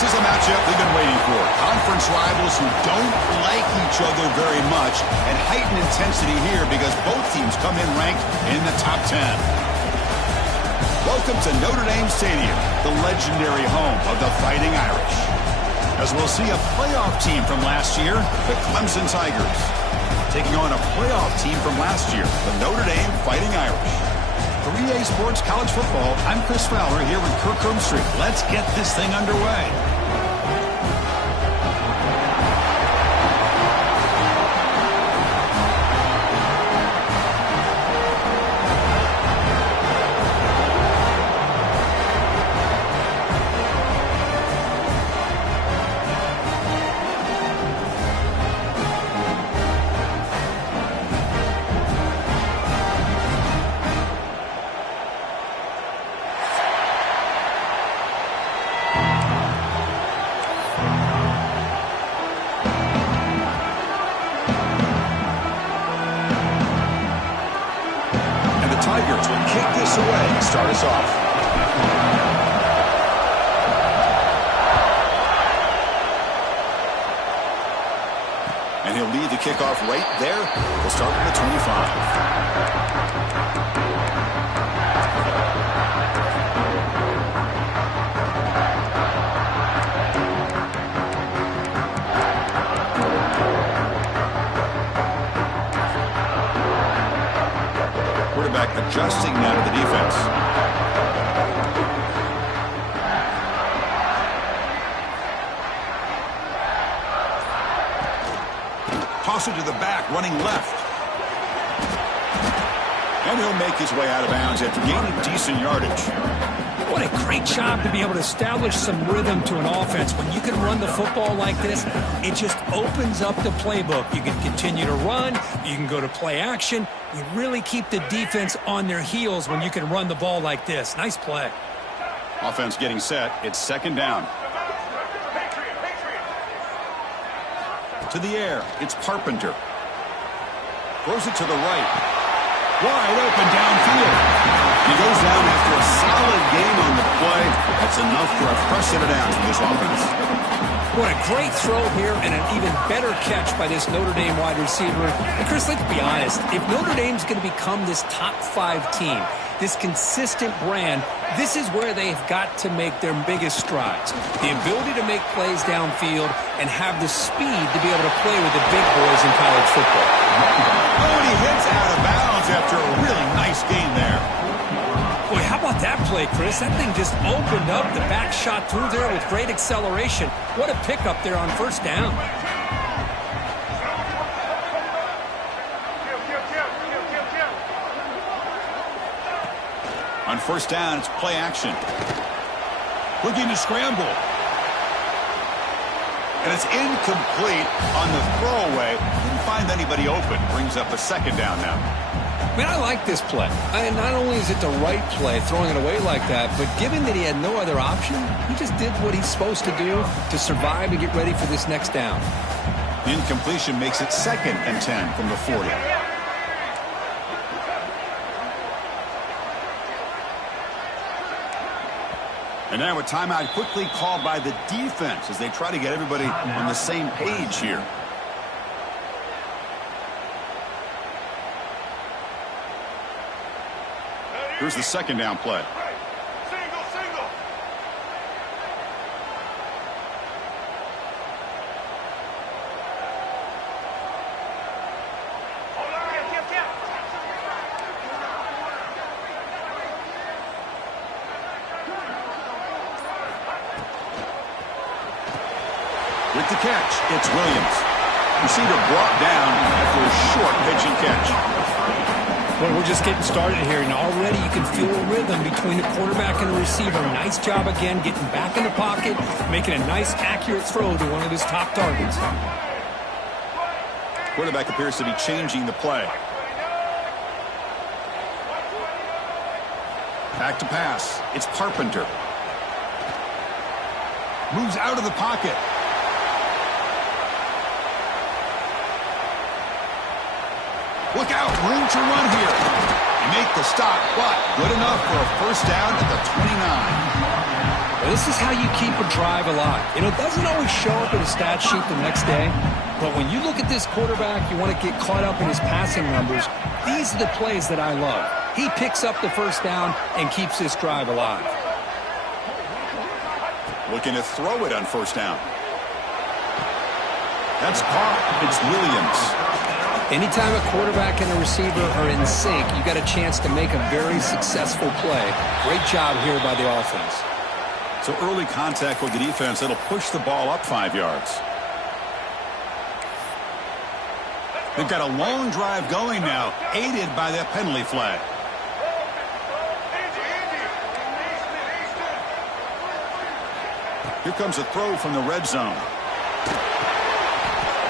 This is a matchup we've been waiting for. Conference rivals who don't like each other very much, and heightened intensity here because both teams come in ranked in the top 10. Welcome to Notre Dame Stadium, the legendary home of the Fighting Irish. As we'll see a playoff team from last year, the Clemson Tigers, taking on a playoff team from last year, the Notre Dame Fighting Irish. For EA Sports College Football, I'm Chris Fowler here with Kirk Herbstreit. Let's get this thing underway. Tigers will kick this away to start us off. And he'll lead the kickoff right there. We'll start from the 25. Quarterback adjusting now to the defense. Toss it to the back, running left. And he'll make his way out of bounds after gaining decent yardage. What a great job to be able to establish some rhythm to an offense. When you can run the football like this, it just opens up the playbook. You can continue to run. You can go to play action. You really keep the defense on their heels when you can run the ball like this. Nice play. Offense getting set. It's second down. To the air. It's Carpenter. Throws it to the right. Wide open downfield. He goes down after a solid game on the play. That's enough for a fresh set of downs for this offense. What a great throw here and an even better catch by this Notre Dame wide receiver. And Chris, let's be honest. If Notre Dame's going to become this top 5 team, this consistent brand, this is where they've got to make their biggest strides. The ability to make plays downfield and have the speed to be able to play with the big boys in college football. Oh, and he hits out of bounds after a really nice gain there. Boy, how about that play, Chris? That thing just opened up. The back shot through there with great acceleration. What a pickup there on first down. On first down, it's play action. Looking to scramble. And it's incomplete on the throwaway. Didn't find anybody open. Brings up a second down now. Man, I like this play. Not only is it the right play, throwing it away like that, but given that he had no other option, he just did what he's supposed to do to survive and get ready for this next down. The incompletion makes it second and 10 from the 40. And now a timeout quickly called by the defense as they try to get everybody on the same page here. Here's the second down play. Single. With the catch, it's Williams. Receiver brought down after a short pitching catch. Well, we're just getting started here, and already you can feel a rhythm between the quarterback and the receiver. Nice job again getting back in the pocket, making a nice, accurate throw to one of his top targets. Quarterback appears to be changing the play. Back to pass. It's Carpenter. Moves out of the pocket. Look out, room to run here. They make the stop, but good enough for a first down at the 29. Well, this is how you keep a drive alive. You know, it doesn't always show up in a stat sheet the next day, but when you look at this quarterback, you want to get caught up in his passing numbers. These are the plays that I love. He picks up the first down and keeps this drive alive. Looking to throw it on first down. That's caught. It's Williams. Anytime a quarterback and a receiver are in sync, you got a chance to make a very successful play. Great job here by the offense. So early contact with the defense, it'll push the ball up 5 yards. They've got a long drive going now, aided by that penalty flag. Here comes a throw from the red zone.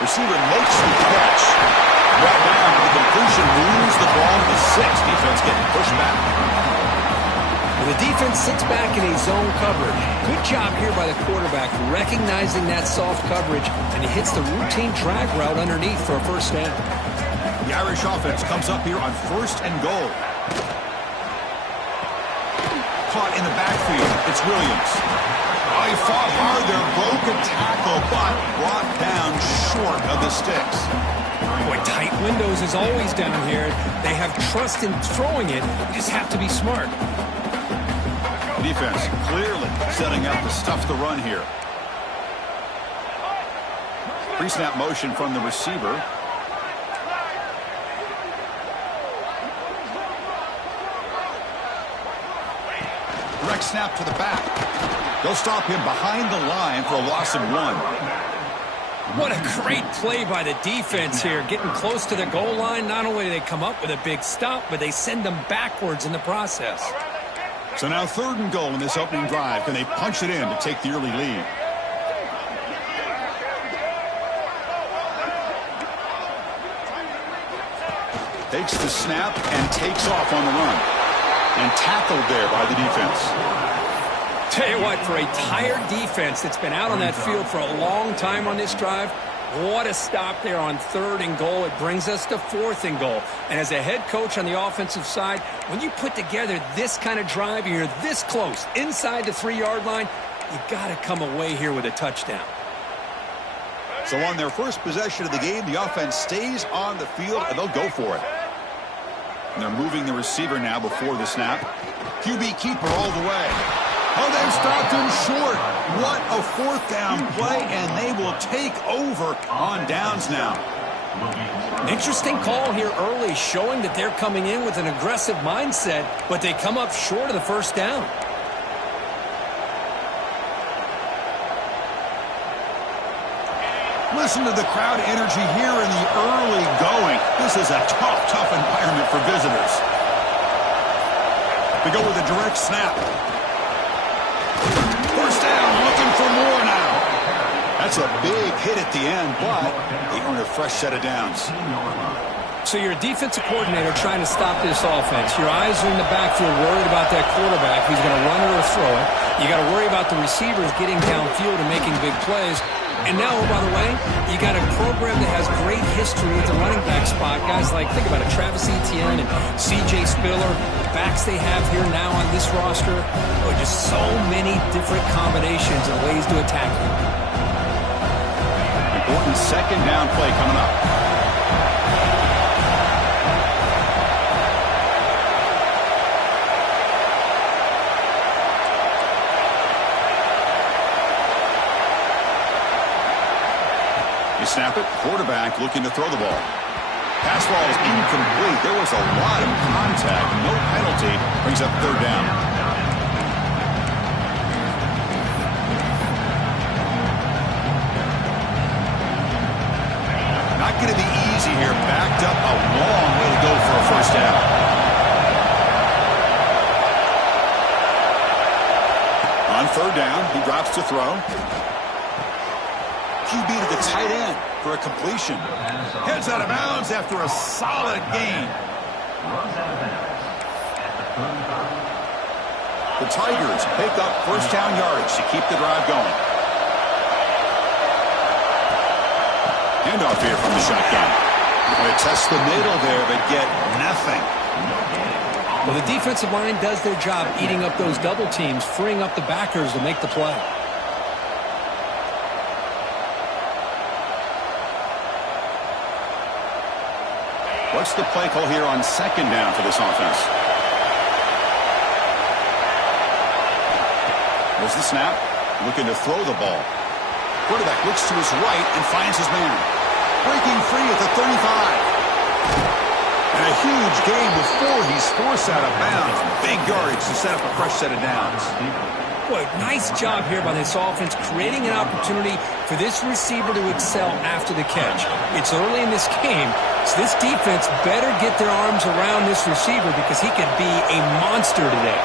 Receiver makes the catch. Brought down to the completion, moves the ball to the 6. Defense getting pushed back. The defense sits back in a zone coverage. Good job here by the quarterback, recognizing that soft coverage, and he hits the routine drag route underneath for a first down. The Irish offense comes up here on 1st and goal. Caught in the backfield. It's Williams. Oh, he fought hard there, broke a tackle, but brought down short of the sticks. Boy, tight windows is always down here. They have trust in throwing it. You just have to be smart. Defense clearly setting up to stuff the run here. Pre-snap motion from the receiver. Direct snap to the back. They'll stop him behind the line for a loss of 1. What a great play by the defense here. Getting close to the goal line, not only do they come up with a big stop, but they send them backwards in the process. So now 3rd and goal in this opening drive. Can they punch it in to take the early lead? Takes the snap and takes off on the run. And tackled there by the defense. Tell you what, for a tired defense that's been out on that field for a long time on this drive, what a stop there on 3rd and goal. It brings us to 4th and goal. And as a head coach on the offensive side, when you put together this kind of drive, you're this close, inside the 3-yard line, you got to come away here with a touchdown. So on their first possession of the game, the offense stays on the field, and they'll go for it. And they're moving the receiver now before the snap. QB keeper all the way. Oh, they've stopped him short. What a 4th down play, and they will take over on downs now. Interesting call here early, showing that they're coming in with an aggressive mindset, but they come up short of the first down. Listen to the crowd energy here in the early going. This is a tough environment for visitors. They go with a direct snap. First down, looking for more now. That's a big hit at the end, but they earn a fresh set of downs. So you're a defensive coordinator trying to stop this offense. Your eyes are in the backfield worried about that quarterback who's going to run it or throw it. You got to worry about the receivers getting downfield and making big plays. And now, oh, by the way, you got a program that has great history at the running back spot. Guys like, think about it, Travis Etienne and C.J. Spiller. The backs they have here now on this roster. Oh, just so many different combinations and ways to attack them. Important 2nd down play coming up. You snap it, quarterback looking to throw the ball. Pass ball is incomplete. There was a lot of contact. No penalty. Brings up 3rd down. Not going to be easy here. Backed up a long way to go for a first down. On 3rd down, he drops to throw. QB to the tight end for a completion. Heads out of bounds after a solid gain. The Tigers pick up first down yardage to keep the drive going. Handoff here from the shotgun. They test the middle there, but get nothing. Well, the defensive line does their job eating up those double teams, freeing up the backers to make the play. What's the play call here on second down for this offense? There's the snap. Looking to throw the ball. Quarterback looks to his right and finds his man. Breaking free at the 35. And a huge gain before he's forced out of bounds. Big yardage to set up a fresh set of downs. Boy, nice job here by this offense, creating an opportunity for this receiver to excel after the catch. It's early in this game, so this defense better get their arms around this receiver because he could be a monster today.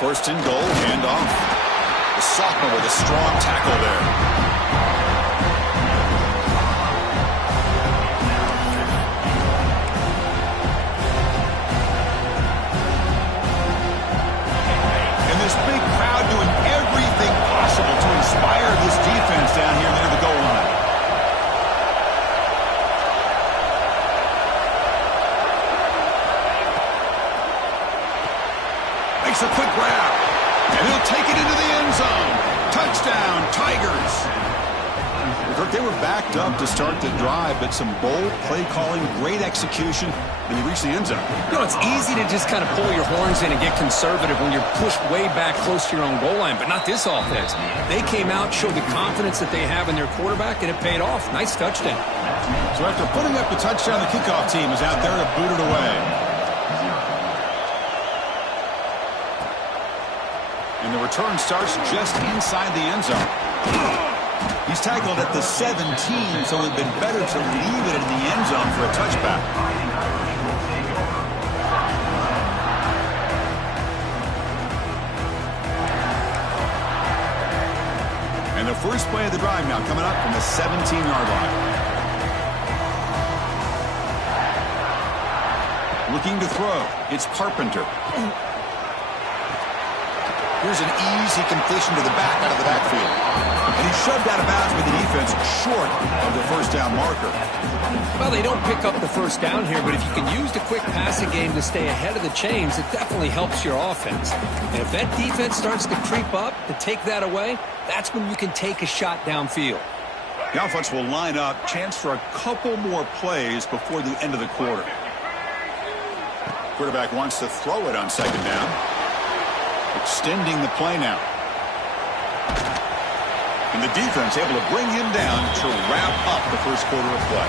First and goal, handoff. The sophomore with a strong tackle there. And this big crowd doing everything possible to inspire this defense down here near the goal line. Makes a quick grab. And he'll take it into the end zone. Touchdown, Tigers. Kirk, they were backed up to start the drive, but some bold play calling, great execution, and they reached the end zone. You know, it's easy to just kind of pull your horns in and get conservative when you're pushed way back close to your own goal line, but not this offense. They came out, showed the confidence that they have in their quarterback, and it paid off. Nice touchdown. So after putting up the touchdown, the kickoff team is out there to boot it away. And the return starts just inside the end zone. He's tackled at the 17, so it would have been better to leave it in the end zone for a touchback. And the first play of the drive now coming up from the 17-yard line. Looking to throw. It's Carpenter. Here's an easy completion to the back out of the backfield. And he's shoved out of bounds by the defense short of the first down marker. Well, they don't pick up the first down here, but if you can use the quick passing game to stay ahead of the chains, it definitely helps your offense. And if that defense starts to creep up to take that away, that's when you can take a shot downfield. The offense will line up. Chance for a couple more plays before the end of the quarter. Quarterback wants to throw it on second down. Extending the play now. And the defense able to bring him down to wrap up the first quarter of play.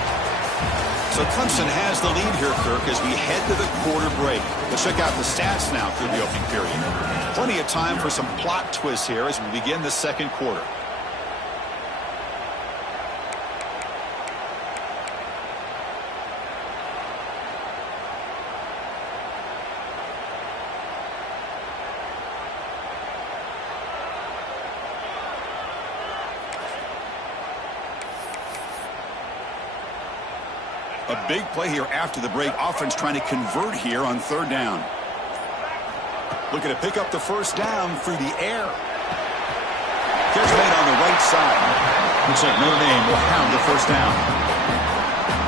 So Clemson has the lead here, Kirk, as we head to the quarter break. Let's check out the stats now through the opening period. Plenty of time for some plot twists here as we begin the second quarter. A big play here after the break. Offense trying to convert here on third down. Looking to pick up the first down through the air. Catch made on the right side. Looks like Notre Dame will have the first down.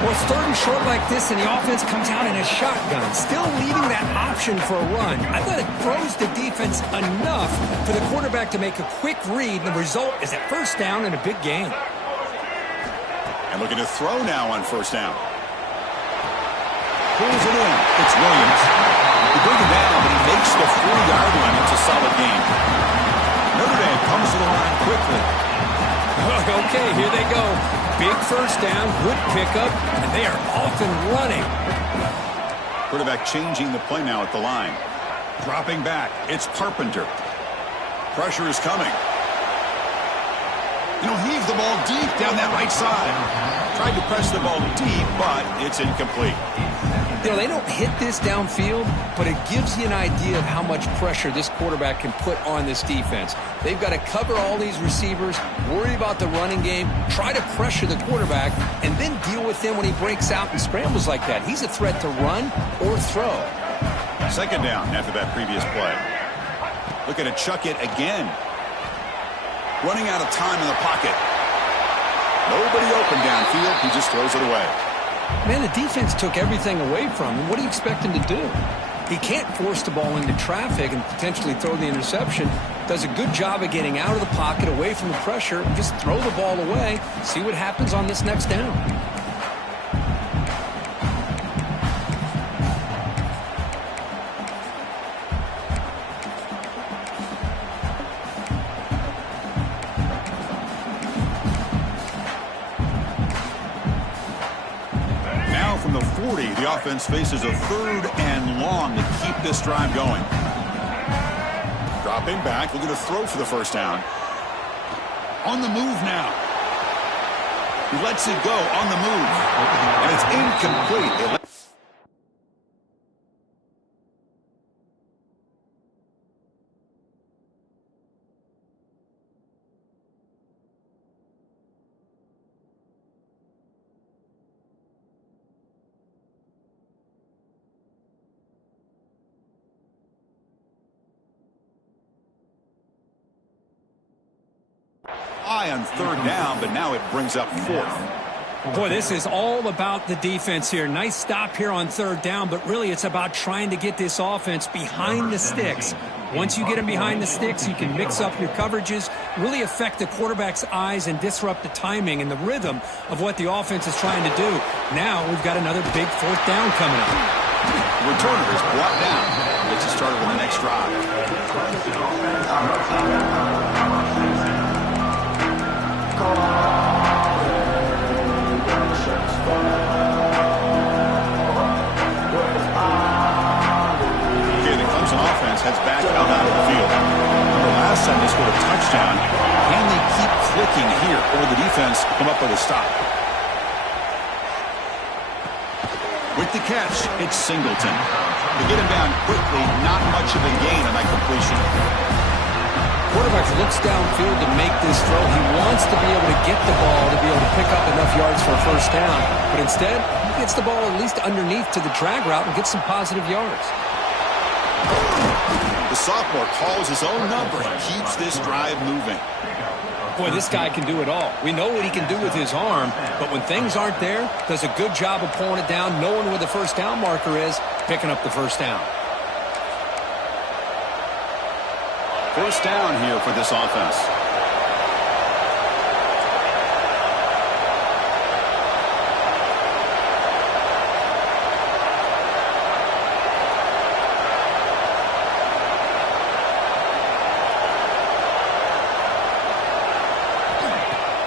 Well, starting short like this and the offense comes out in a shotgun, still leaving that option for a run. I thought it throws the defense enough for the quarterback to make a quick read, and the result is a first down and a big gain. And looking to throw now on first down. Pulls it in. It's Williams. He brings it down, but he makes the 4-yard line. It's a solid game. Notre Dame comes to the line quickly. Okay, here they go. Big first down, good pickup, and they are off and running. Quarterback changing the play now at the line. Dropping back. It's Carpenter. Pressure is coming. Heave the ball deep down that right side. Tried to press the ball deep, but it's incomplete. They don't hit this downfield, but it gives you an idea of how much pressure this quarterback can put on this defense. They've got to cover all these receivers, worry about the running game, try to pressure the quarterback, and then deal with him when he breaks out and scrambles like that. He's a threat to run or throw. Second down after that previous play. Looking to chuck it again. Running out of time in the pocket. Nobody open downfield. He just throws it away. Man, the defense took everything away from him. What do you expect him to do? He can't force the ball into traffic and potentially throw the interception. Does a good job of getting out of the pocket, away from the pressure, and just throw the ball away. See what happens on this next down. From the 40, the offense faces a 3rd and long to keep this drive going. Dropping back, looking to throw for the first down. On the move now. He lets it go on the move. And it's incomplete. High on 3rd down, but now it brings up 4th. Boy, this is all about the defense here. Nice stop here on 3rd down, but really it's about trying to get this offense behind the sticks. Once you get them behind the sticks, you can mix up your coverages, really affect the quarterback's eyes and disrupt the timing and the rhythm of what the offense is trying to do. Now we've got another big 4th down coming up. Returner is brought down. Gets it started on the next drive. Heads back out of the field. Remember last time they scored a touchdown. Can they keep clicking here, or will the defense come up with a stop? With the catch, it's Singleton. They get him down quickly, not much of a gain on that completion. Quarterback looks downfield to make this throw. He wants to be able to get the ball to be able to pick up enough yards for a first down. But instead, he gets the ball at least underneath to the drag route and gets some positive yards. The sophomore calls his own number and keeps this drive moving. Boy, this guy can do it all. We know what he can do with his arm, but when things aren't there, does a good job of pulling it down, knowing where the first down marker is, picking up the first down. First down here for this offense.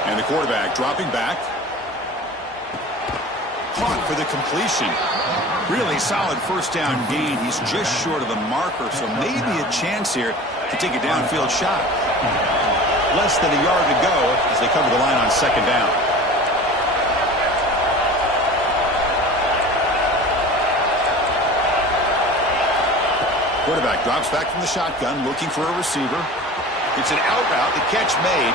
And the quarterback dropping back. Caught for the completion. Really solid first down gain. He's just short of the marker, so maybe a chance here to take a downfield shot. Less than a yard to go as they cover the line on 2nd down. Quarterback drops back from the shotgun, looking for a receiver. It's an out route. The catch made.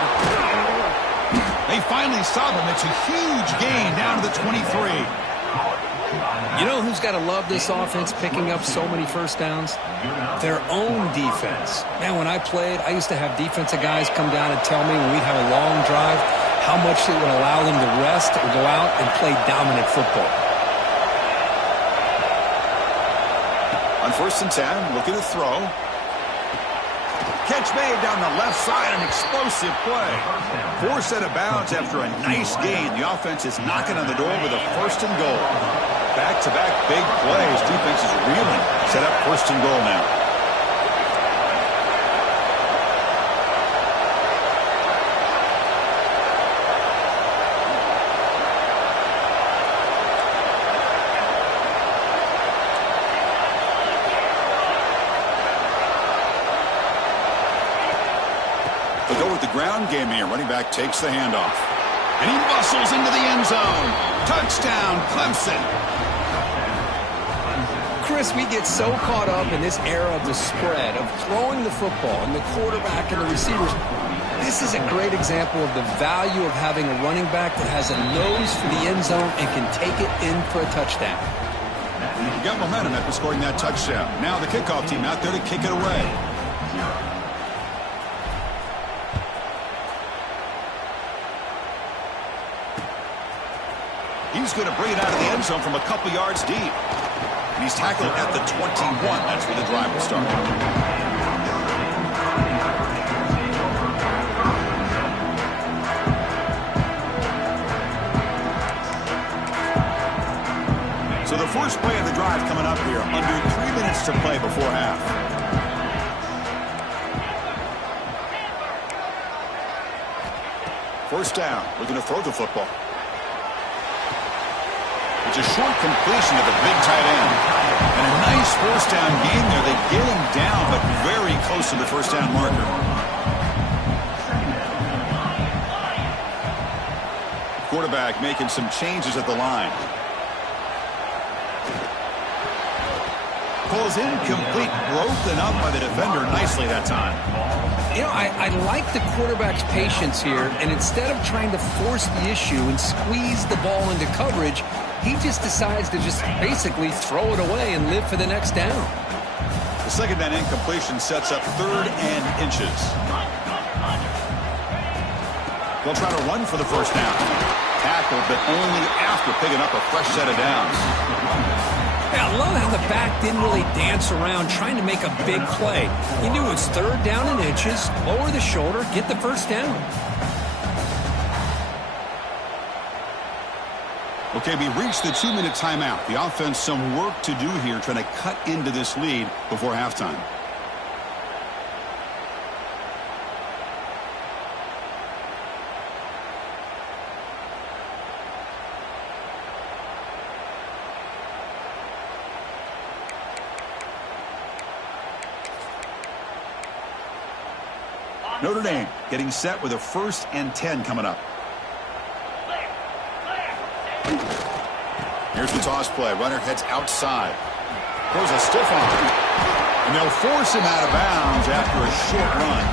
They finally stop him. It's a huge gain down to the 23. You know who's got to love this offense picking up so many first downs? Their own defense. Man, when I played, I used to have defensive guys come down and tell me when we'd have a long drive how much it would allow them to rest or go out and play dominant football. On 1st and 10, looking to throw. Catch made down the left side, an explosive play. 4 set of bounds after a nice gain. The offense is knocking on the door with a 1st and goal. Back-to-back big plays. Defense is reeling. Set up 1st and goal now. They'll go with the ground game here. Running back takes the handoff. And he muscles into the end zone. Touchdown, Clemson. Chris, we get so caught up in this era of the spread, of throwing the football, and the quarterback and the receivers. This is a great example of the value of having a running back that has a nose for the end zone and can take it in for a touchdown. You got momentum after scoring that touchdown. Now the kickoff team out there to kick it away. he's going to bring it out of the end zone from a couple yards deep. And he's tackled at the 21. That's where the drive will start. So the first play of the drive coming up here. Under 3 minutes to play before half. First down. Looking to throw the football. It's a short completion of the big tight end. And a nice first down gain there. They get him down, but very close to the first down marker. Quarterback making some changes at the line. Pulls incomplete, broken up by the defender nicely that time. You know, I like the quarterback's patience here, and instead of trying to force the issue and squeeze the ball into coverage, he just decides to just basically throw it away and live for the next down. The second down incompletion sets up 3rd and inches. They'll try to run for the first down. Tackled, but only after picking up a fresh set of downs. Yeah, I love how the back didn't really dance around trying to make a big play. He knew it was 3rd down and inches, lower the shoulder, get the first down. Okay, we reached the 2-minute timeout. The offense some work to do here trying to cut into this lead before halftime. Notre Dame getting set with a 1st and 10 coming up. Here's the toss play. Runner heads outside. Throws a stiff arm. And they'll force him out of bounds after a short run.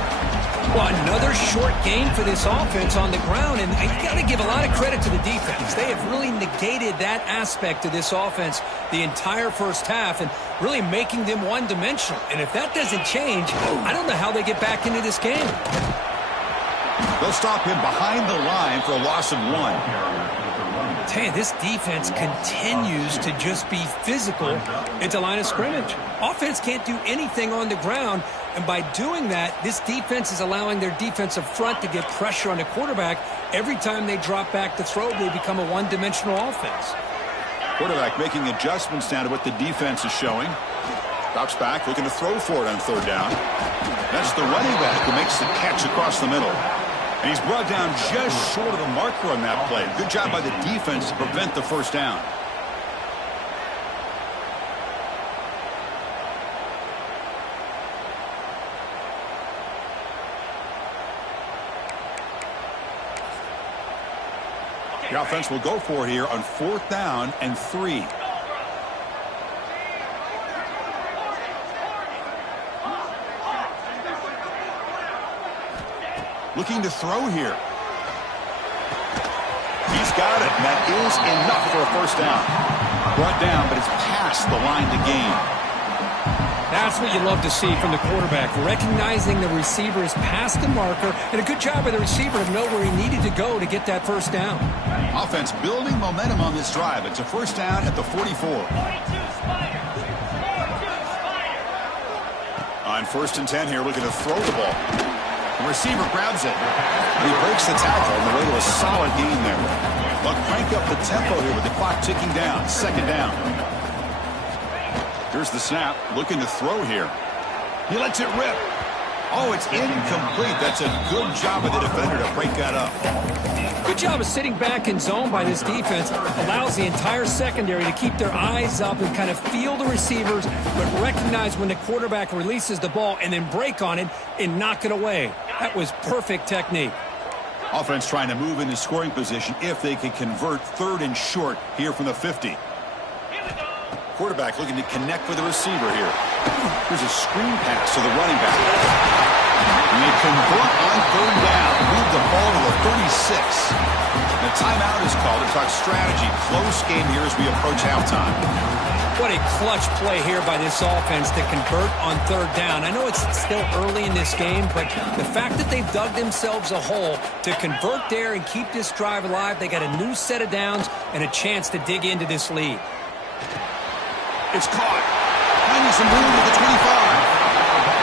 Well, another short gain for this offense on the ground, and you got to give a lot of credit to the defense. They have really negated that aspect of this offense the entire first half and really making them one-dimensional. And if that doesn't change, I don't know how they get back into this game. They'll stop him behind the line for a loss of 1. Tell you, this defense continues to just be physical at the line of scrimmage. Offense can't do anything on the ground, and by doing that, this defense is allowing their defensive front to get pressure on the quarterback. Every time they drop back to throw, they become a one-dimensional offense. Quarterback making adjustments now to what the defense is showing. Drops back, looking to throw for it on 3rd down. That's the running back who makes the catch across the middle. And he's brought down just short of the marker on that play. Good job by the defense to prevent the first down. The offense will go for it here on 4th down and 3. Looking to throw here. He's got it, and that is enough for a first down. Brought down, but it's past the line to gain. That's what you love to see from the quarterback, recognizing the receiver is past the marker, and a good job by the receiver to know where he needed to go to get that first down. Offense building momentum on this drive. It's a first down at the 44. On 1st and 10 here, looking to throw the ball. The receiver grabs it. He breaks the tackle on the way to a solid gain there. They'll crank up the tempo here with the clock ticking down. 2nd down. Here's the snap. Looking to throw here. He lets it rip. Oh, it's incomplete. That's a good job of the defender to break that up. Good job of sitting back in zone by this defense. Allows the entire secondary to keep their eyes up and kind of feel the receivers, but recognize when the quarterback releases the ball and then break on it and knock it away. That was perfect technique. Offense trying to move into scoring position if they can convert 3rd and short here from the 50. Quarterback looking to connect with the receiver here. Here's a screen pass to the running back. And they convert on 3rd down. Move the ball to the 36. The timeout is called to talk strategy. Close game here as we approach halftime. What a clutch play here by this offense to convert on third down. I know it's still early in this game, but the fact that they've dug themselves a hole to convert there and keep this drive alive, they got a new set of downs and a chance to dig into this lead. It's caught. Finding some room at the 25.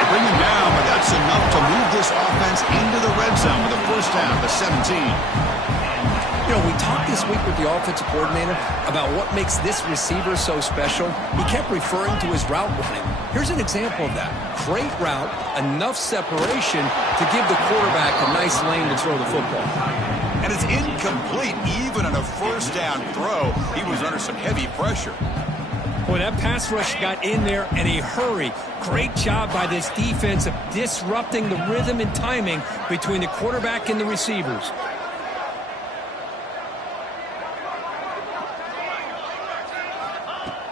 They bring him down, but that's enough to move this offense into the red zone with a first down to 17. You know, we talked this week with the offensive coordinator about what makes this receiver so special. He kept referring to his route running. Here's an example of that. Great route, enough separation to give the quarterback a nice lane to throw the football. And it's incomplete. Even on a first down throw, he was under some heavy pressure. Boy, that pass rush got in there in a hurry. Great job by this defense of disrupting the rhythm and timing between the quarterback and the receivers.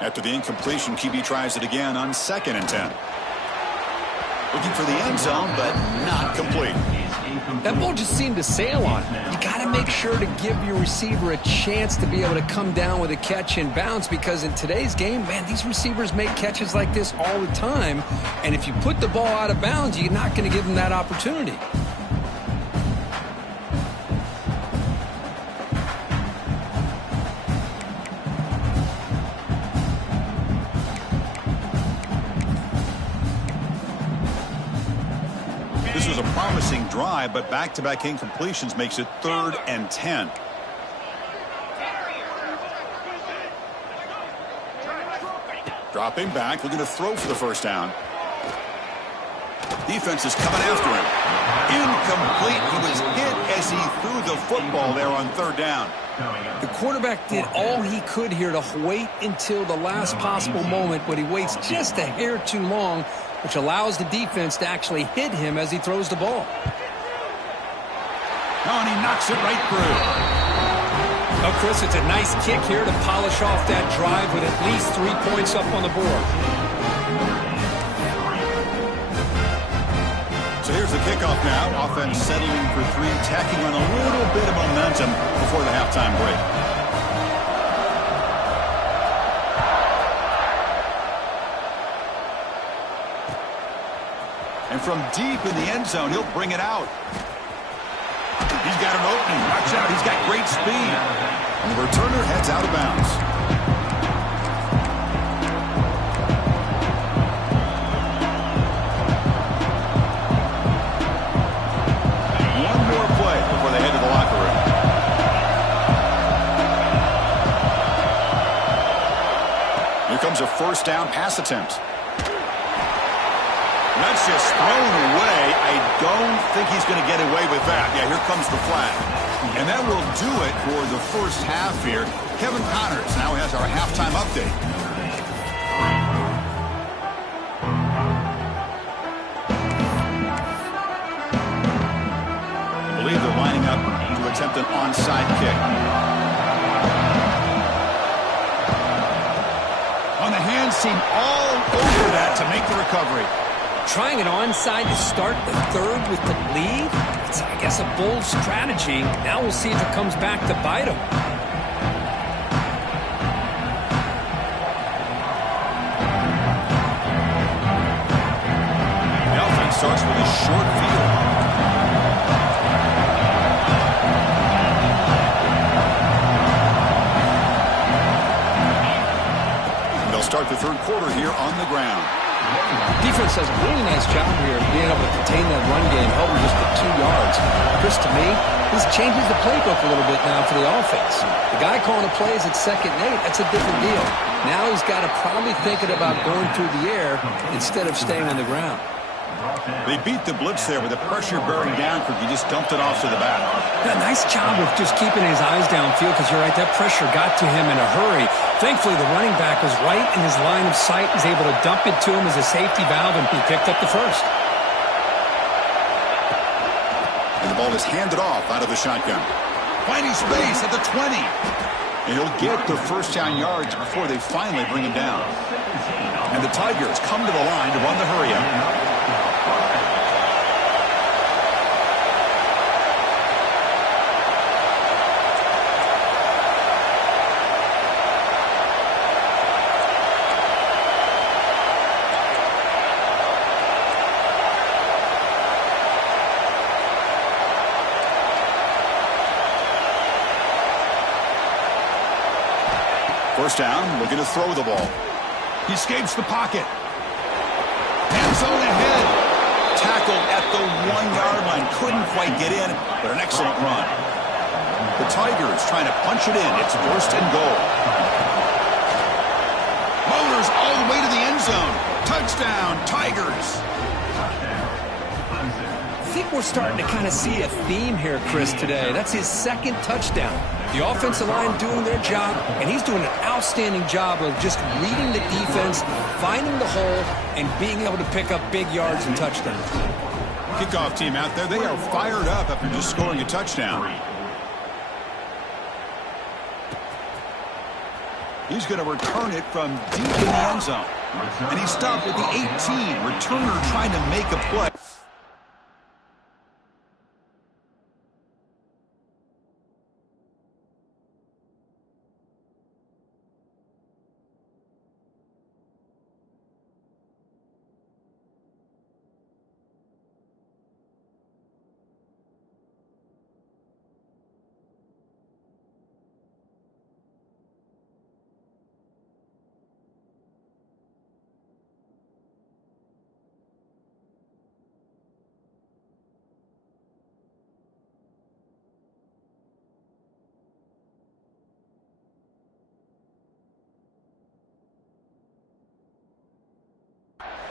After the incompletion, QB tries it again on 2nd and 10. Looking for the end zone, but not complete. That ball just seemed to sail on. You got to make sure to give your receiver a chance to be able to come down with a catch and bounce, because in today's game, man, these receivers make catches like this all the time. And if you put the ball out of bounds, you're not going to give them that opportunity. This was a promising drive, but back-to-back incompletions makes it 3rd and 10. Dropping back, looking to throw for the first down. Defense is coming after him. Incomplete. He was hit as he threw the football there on 3rd down. The quarterback did all he could here to wait until the last possible moment, but he waits just a hair too long, which allows the defense to actually hit him as he throws the ball. Oh, and he knocks it right through. Oh, Chris, it's a nice kick here to polish off that drive with at least 3 points up on the board. So here's the kickoff now. Offense settling for 3, tacking on a little bit of momentum before the halftime break. And from deep in the end zone, he'll bring it out. He's got an opening. Watch out. He's got great speed. And the returner heads out of bounds. One more play before they head to the locker room. Here comes a first down pass attempt. That's just thrown away. I don't think he's going to get away with that. Yeah, here comes the flag. And that will do it for the first half here. Kevin Connors now has our halftime update. I believe they're lining up to attempt an onside kick. On the hands, seem all over that to make the recovery. Trying an onside to start the 3rd with the lead? It's, I guess, a bold strategy. Now we'll see if it comes back to bite him. The offense starts with a short field. And they'll start the 3rd quarter here on the ground. Defense does a really nice job here of being able to contain that run game, held him just for 2 yards. Chris, to me, this changes the playbook a little bit now for the offense. The guy calling the plays at 2nd and 8, that's a different deal. Now he's got to probably thinking about going through the air instead of staying on the ground. They beat the blitz there with the pressure bearing down because he just dumped it off to the back. Yeah, nice job of just keeping his eyes downfield, because you're right, that pressure got to him in a hurry. Thankfully, the running back was right in his line of sight. He's able to dump it to him as a safety valve, and he picked up the first. And the ball is handed off out of the shotgun. Finding space at the 20. And he'll get the first down yards before they finally bring him down. And the Tigers come to the line to run the hurry-up. First down, looking to throw the ball. He escapes the pocket. End zone ahead. Tackled at the 1-yard line. Couldn't quite get in, but an excellent run. The Tigers trying to punch it in. It's first and goal. Motors all the way to the end zone. Touchdown, Tigers. I think we're starting to kind of see a theme here, Chris, today. That's his second touchdown. The offensive line doing their job, and he's doing an outstanding job of just reading the defense, finding the hole, and being able to pick up big yards and touchdowns. Kickoff team out there, they are fired up after just scoring a touchdown. He's going to return it from deep in the end zone. And he stopped at the 18. Returner trying to make a play.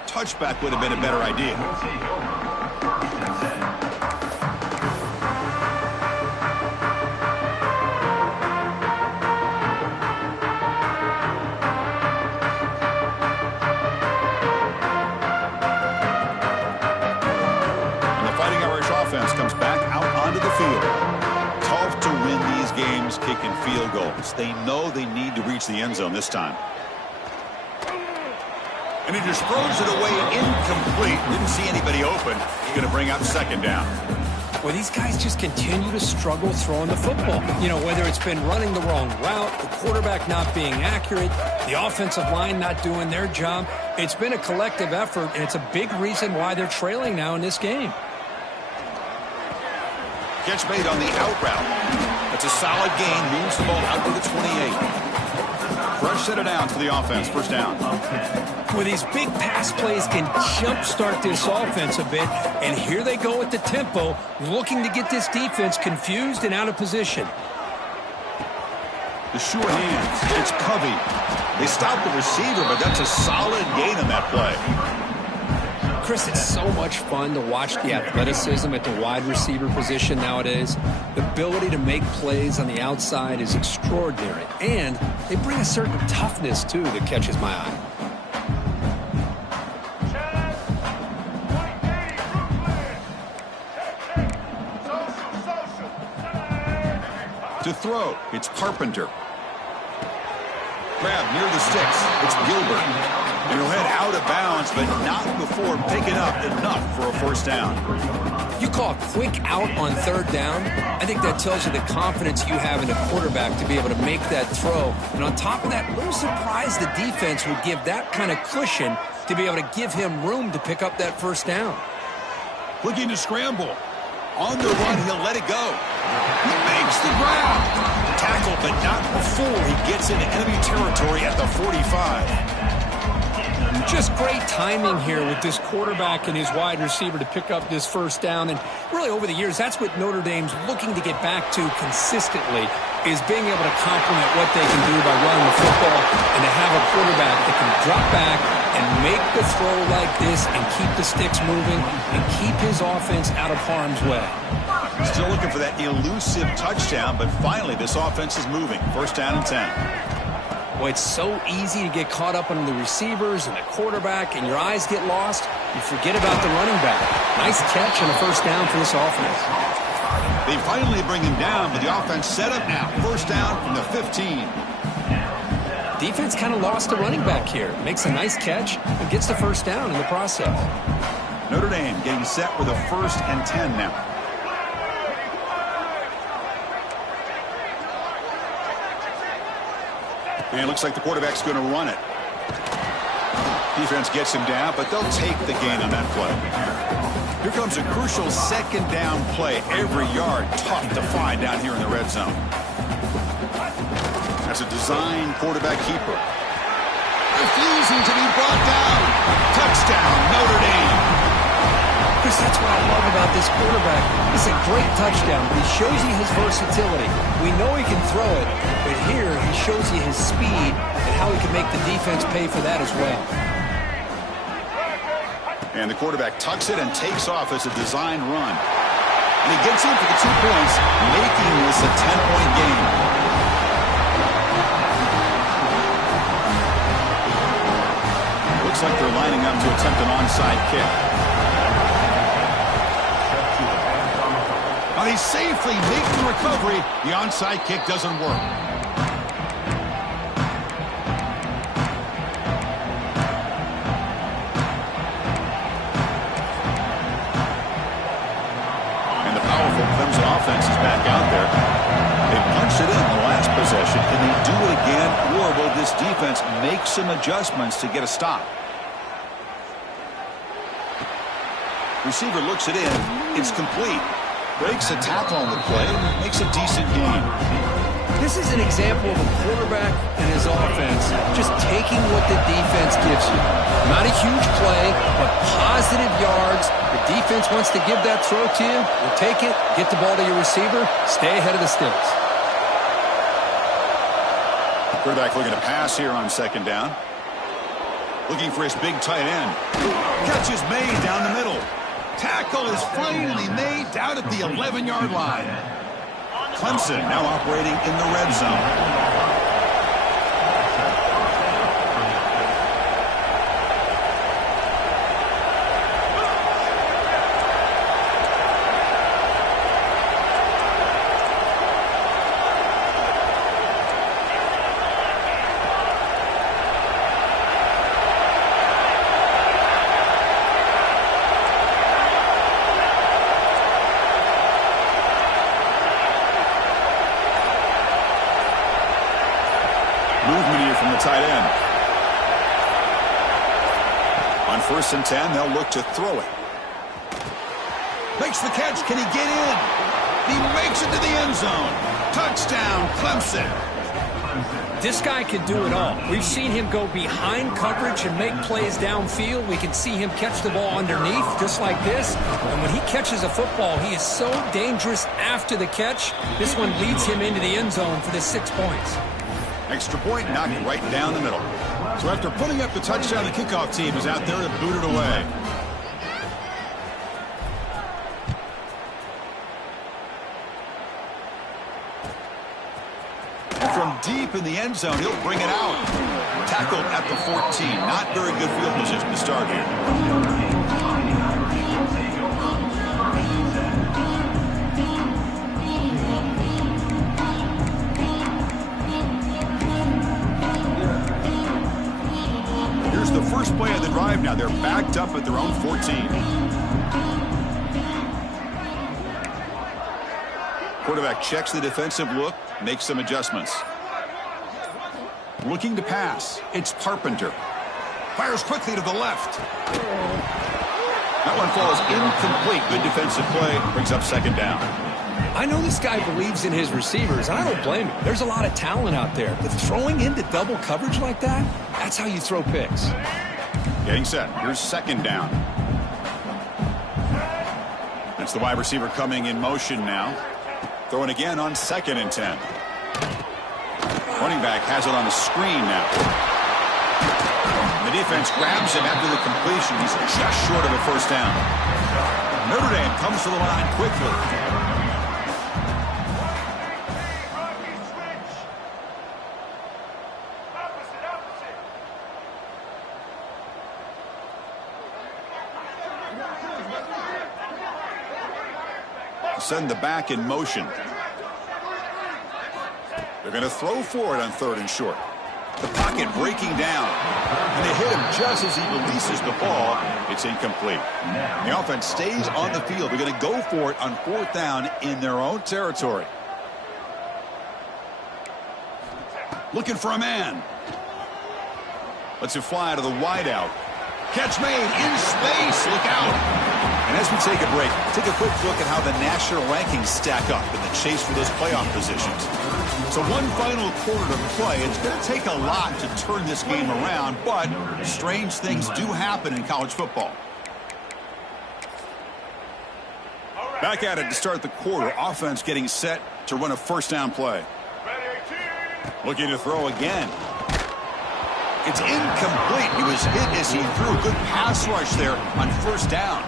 Touchback would have been a better idea. And the Fighting Irish offense comes back out onto the field. Tough to win these games kicking field goals. They know they need to reach the end zone this time. And he just throws it away incomplete. Didn't see anybody open. He's going to bring up second down. Well, these guys just continue to struggle throwing the football. You know, whether it's been running the wrong route, the quarterback not being accurate, the offensive line not doing their job. It's been a collective effort, and it's a big reason why they're trailing now in this game. Catch made on the out route. That's a solid gain. Moves the ball out to the 28. Fresh set it down for the offense. First down. Well, these big pass plays can jumpstart this offense a bit, and here they go at the tempo, looking to get this defense confused and out of position. The sure hands. It's Covey. They stopped the receiver, but that's a solid gain on that play. Chris, it's so much fun to watch the athleticism at the wide receiver position nowadays. The ability to make plays on the outside is extraordinary, and they bring a certain toughness, too, that catches my eye. To throw, it's Carpenter. Grab near the sticks, it's Gilbert. And he'll head out of bounds, but not before picking up enough for a first down. You call a quick out on third down. I think that tells you the confidence you have in a quarterback to be able to make that throw. And on top of that, a little surprised the defense would give that kind of cushion to be able to give him room to pick up that first down. Looking to scramble. On the run, he'll let it go. He makes the grab. Tackle, but not before he gets into enemy territory at the 45. Just great timing here with this quarterback and his wide receiver to pick up this first down. And really over the years, that's what Notre Dame's looking to get back to consistently, is being able to complement what they can do by running the football and to have a quarterback that can drop back and make the throw like this and keep the sticks moving and keep his offense out of harm's way. Still looking for that elusive touchdown, but finally this offense is moving. First down and 10. Well, it's so easy to get caught up on the receivers and the quarterback, and your eyes get lost. You forget about the running back. Nice catch and a first down for this offense. They finally bring him down, but the offense set up now. First down from the 15. Defense kind of lost the running back here. Makes a nice catch and gets the first down in the process. Notre Dame getting set with a first and 10 now. And it looks like the quarterback's going to run it. Defense gets him down, but they'll take the gain on that play. Here comes a crucial second down play. Every yard tough to find down here in the red zone. as a design quarterback keeper. Refusing to be brought down. Touchdown, Notre Dame. Chris, that's what I love about this quarterback. It's a great touchdown. He shows you his versatility. We know he can throw it, but here he shows you his speed and how he can make the defense pay for that as well. And the quarterback tucks it and takes off as a design run. And he gets in for the 2 points, making this a 10-point game. Looks like they're lining up to attempt an onside kick. Now they safely make the recovery. The onside kick doesn't work. And the powerful Clemson offense is back out there. They punched it in the last possession. Can they do it again, or will this defense make some adjustments to get a stop? Receiver looks it in. It's complete. Breaks a tackle on the play. Makes a decent gain. This is an example of a quarterback and his offense just taking what the defense gives you. Not a huge play, but positive yards. The defense wants to give that throw to you. You take it, get the ball to your receiver, stay ahead of the sticks. Quarterback looking to pass here on second down. Looking for his big tight end. Catch is made down the middle. Tackle is finally made down at the 11-yard line. Clemson now operating in the red zone. Movement here from the tight end. On 1st and 10, they'll look to throw it. Makes the catch. Can he get in? He makes it to the end zone. Touchdown, Clemson. This guy can do it all. We've seen him go behind coverage and make plays downfield. We can see him catch the ball underneath, just like this. And when he catches a football, he is so dangerous after the catch. This one leads him into the end zone for the 6 points. Extra point knocked right down the middle. So after putting up the touchdown, the kickoff team is out there to boot it away. And from deep in the end zone, he'll bring it out. Tackled at the 14. Not very good field position to start here. The first play of the drive now. They're backed up at their own 14. Quarterback checks the defensive look, makes some adjustments. Looking to pass. It's Carpenter. Fires quickly to the left. That one falls incomplete. Good defensive play. Brings up second down. I know this guy believes in his receivers, and I don't blame him. There's a lot of talent out there. But throwing into double coverage like that, that's how you throw picks. Getting set. Here's second down. That's the wide receiver coming in motion now. Throwing again on 2nd and 10. Running back has it on the screen now. The defense grabs him after the completion. He's just short of a first down. Notre Dame comes to the line quickly. Send the back in motion. They're going to throw for it on 3rd and short. The pocket breaking down. And they hit him just as he releases the ball. It's incomplete. The offense stays on the field. They're going to go for it on 4th down in their own territory. Looking for a man. Lets it fly to the wideout. Catch made in space. Look out. And as we take a break, take a quick look at how the national rankings stack up in the chase for those playoff positions. So one final quarter to play. It's going to take a lot to turn this game around, but strange things do happen in college football. Back at it to start the quarter. Offense getting set to run a first down play. Looking to throw again. It's incomplete. He was hit as he threw. Good pass rush there on first down.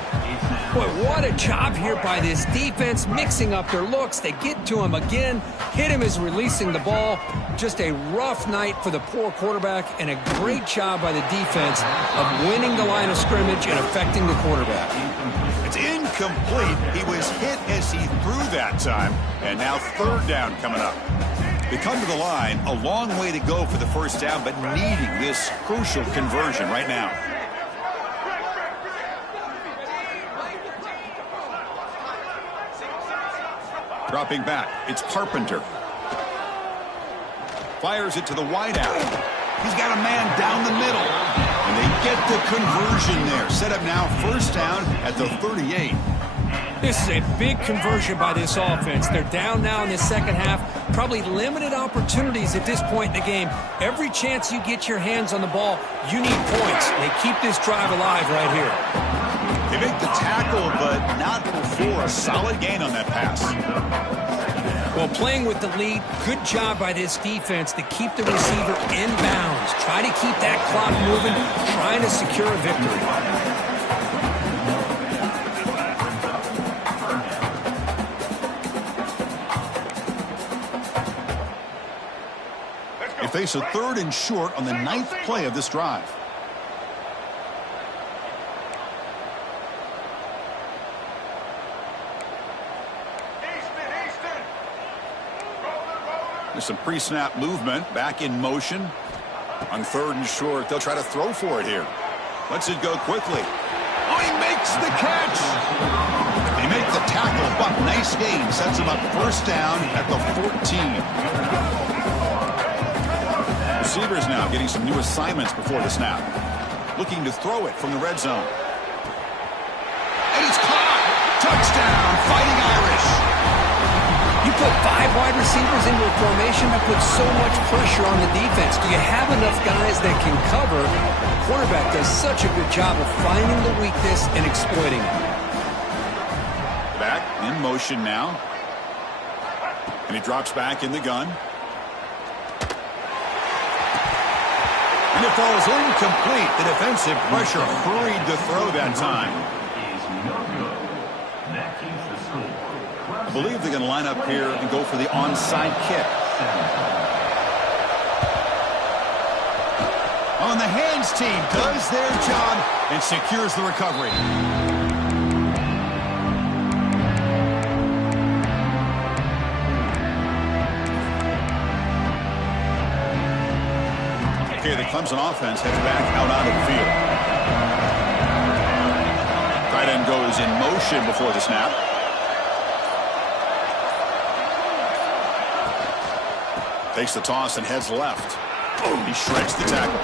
Boy, what a job here by this defense, mixing up their looks. They get to him again, hit him as releasing the ball. Just a rough night for the poor quarterback, and a great job by the defense of winning the line of scrimmage and affecting the quarterback. It's incomplete. He was hit as he threw that time, and now third down coming up. They come to the line, a long way to go for the first down, but needing this crucial conversion right now. Dropping back, it's Carpenter. Fires it to the wideout. He's got a man down the middle. And they get the conversion there. Set up now first down at the 38. This is a big conversion by this offense. They're down now in the second half. Probably limited opportunities at this point in the game. Every chance you get your hands on the ball, you need points. They keep this drive alive right here. They make the tackle, but not before a solid gain on that pass. Well, playing with the lead, good job by this defense to keep the receiver in bounds. Try to keep that clock moving, trying to secure a victory. They face a third and short on the 9th play of this drive. There's some pre-snap movement, back in motion. On third and short, they'll try to throw for it here. Lets it go quickly. Oh, he makes the catch! They make the tackle. Buck, nice gain. Sets him up first down at the 14. Receivers now getting some new assignments before the snap. Looking to throw it from the red zone. And it's caught! Touchdown, Fighting Irish! You put 5 wide receivers into a formation, that puts so much pressure on the defense. Do you have enough guys that can cover? The quarterback does such a good job of finding the weakness and exploiting it. Back in motion now. And he drops back in the gun. And it falls incomplete. The defensive pressure hurried to throw that time. I believe they're going to line up here and go for the onside kick. On the hands team does their job and secures the recovery. Okay, the Clemson offense heads back out onto the field. Tight end goes in motion before the snap. Takes the toss and heads left. He shreds the tackle.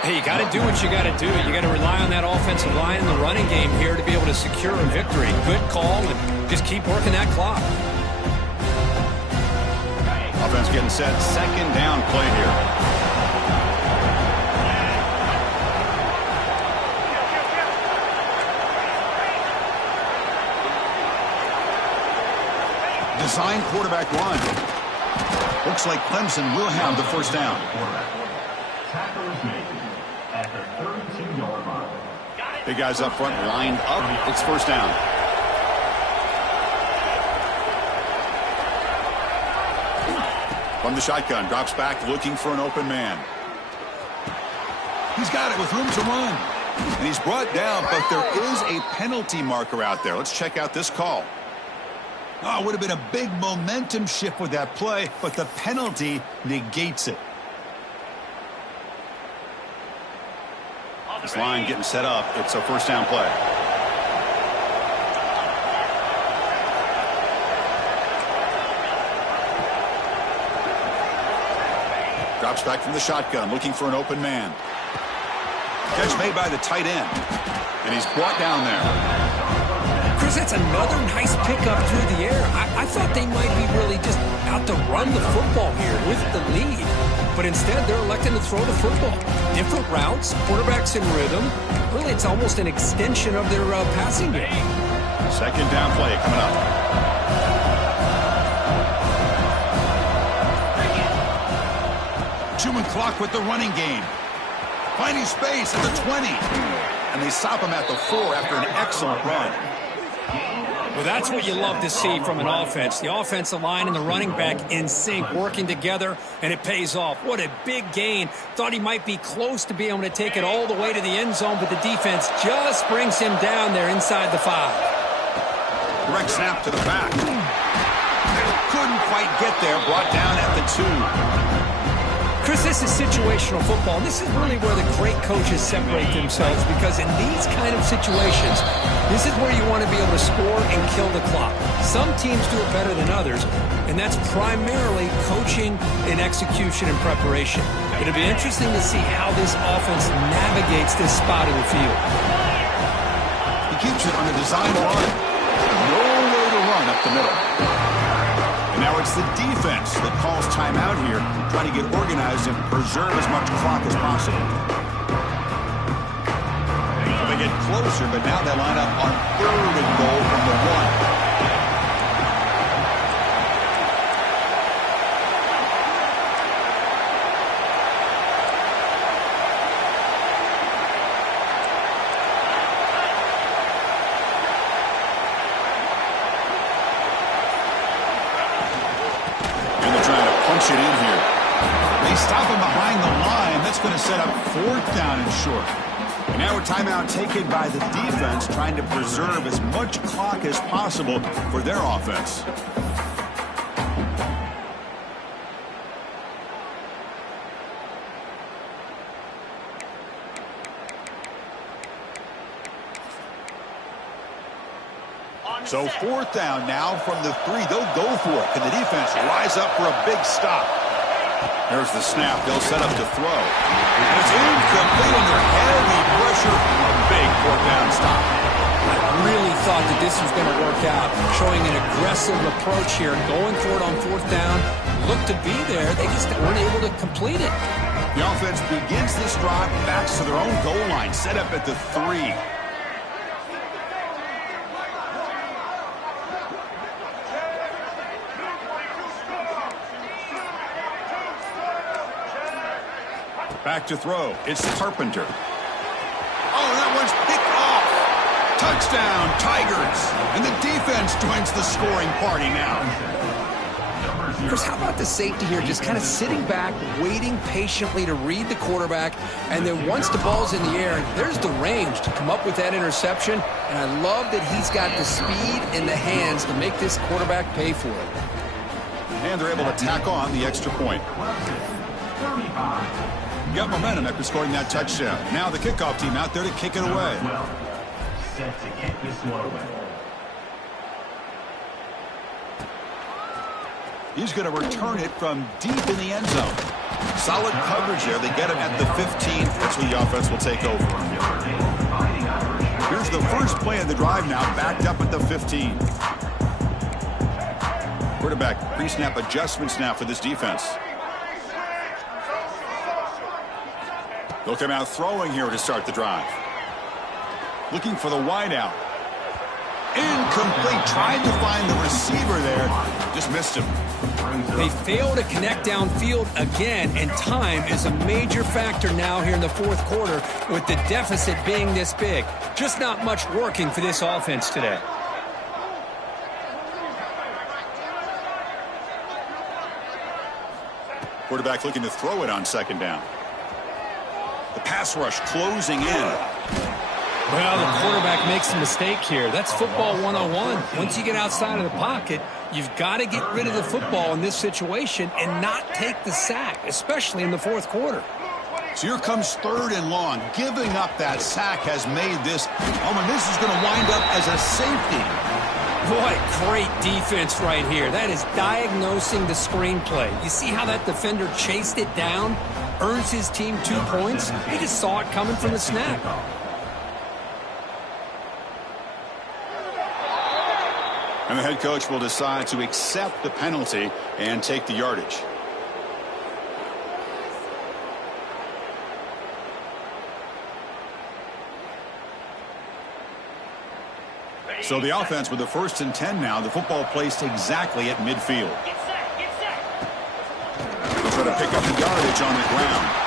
Hey, you got to do what you got to do. You got to rely on that offensive line in the running game here to be able to secure a victory. Good call, and just keep working that clock. Offense getting set. Second down play here. Design quarterback run. Looks like Clemson will have the first down. Big guys up front lined up. It's first down. From the shotgun, drops back looking for an open man. He's got it with room to run. And he's brought down, but there is a penalty marker out there. Let's check out this call. Oh, it would have been a big momentum shift with that play, but the penalty negates it. This line getting set up. It's a first down play. Drops back from the shotgun, looking for an open man. Catch made by the tight end. And he's brought down there. Chris, that's another nice pickup through the air. I thought they might be really just out to run the football here with the lead. But instead, they're electing to throw the football. Different routes, quarterbacks in rhythm. Really, it's almost an extension of their passing game. Second down play coming up. Chewing clock with the running game. Finding space at the 20. And they stop him at the 4 after an excellent run. Well, that's what you love to see from an offense. The offensive line and the running back in sync, working together, and it pays off. What a big gain. Thought he might be close to being able to take it all the way to the end zone, but the defense just brings him down there inside the 5. Direct snap to the back. Couldn't quite get there. Brought down at the 2. Chris, this is situational football. This is really where the great coaches separate themselves, because in these kind of situations, this is where you want to be able to score and kill the clock. Some teams do it better than others, and that's primarily coaching and execution and preparation. It'll be interesting to see how this offense navigates this spot of the field. He keeps it on the design run. Nowhere to run up the middle. And now it's the defense that calls timeout here, trying to get organized and preserve as much clock as possible. They get closer, but now they line up on 3rd and goal from the 1. Punch it in here. They stop him behind the line. That's going to set up 4th down and short. And now a timeout taken by the defense, trying to preserve as much clock as possible for their offense. So 4th down now from the 3. They'll go for it. Can the defense rise up for a big stop? There's the snap. They'll set up to throw. And it's incomplete under heavy pressure. A big 4th down stop. I really thought that this was going to work out, showing an aggressive approach here, going for it on 4th down. Looked to be there. They just weren't able to complete it. The offense begins this drive, backs to their own goal line, set up at the 3. Back to throw. It's Carpenter. Oh, that one's picked off. Touchdown, Tigers. And the defense joins the scoring party now. Chris, how about the safety here? Just kind of sitting back, waiting patiently to read the quarterback. And then once the ball's in the air, there's the range to come up with that interception. And I love that he's got the speed in the hands to make this quarterback pay for it. And they're able to tack on the extra point. Got momentum after scoring that touchdown. Now the kickoff team out there to kick it away. He's going to return it from deep in the end zone. Solid coverage there. They get him at the 15. That's where the offense will take over. Here's the first play of the drive now, backed up at the 15. Quarterback pre-snap adjustments now for this defense. They'll come out throwing here to start the drive. Looking for the wideout. Incomplete. Tried to find the receiver there. Just missed him. They fail to connect downfield again, and time is a major factor now here in the 4th quarter with the deficit being this big. Just not much working for this offense today. Quarterback looking to throw it on 2nd down. The pass rush closing in. Well, the quarterback makes a mistake here. That's football 101. Once you get outside of the pocket, you've got to get rid of the football in this situation and not take the sack, especially in the 4th quarter. So here comes 3rd and long. Giving up that sack has made this. Oh, and this is going to wind up as a safety. Boy, great defense right here. That is diagnosing the screenplay. You see how that defender chased it down? Earns his team 2 points. He just saw it coming from the snap. And the head coach will decide to accept the penalty and take the yardage. So the offense with the 1st and 10 now. The football placed exactly at midfield. They'll try to pick up the yardage on the ground.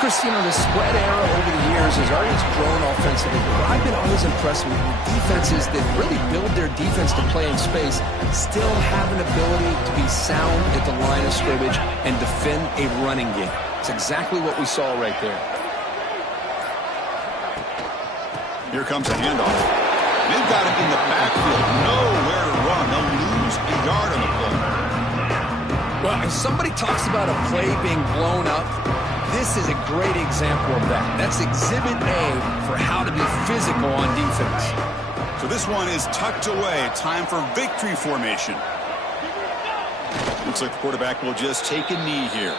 Chris, you know, the spread era over the years has always grown offensively, but I've been always impressed with defenses that really build their defense to play in space, still have an ability to be sound at the line of scrimmage and defend a running game. It's exactly what we saw right there. Here comes a handoff. They've got him in the backfield. Nowhere to run. They'll lose a yard on the play. Well, if somebody talks about a play being blown up, this is a great example of that. That's Exhibit A for how to be physical on defense. So this one is tucked away. Time for victory formation. Looks like the quarterback will just take a knee here.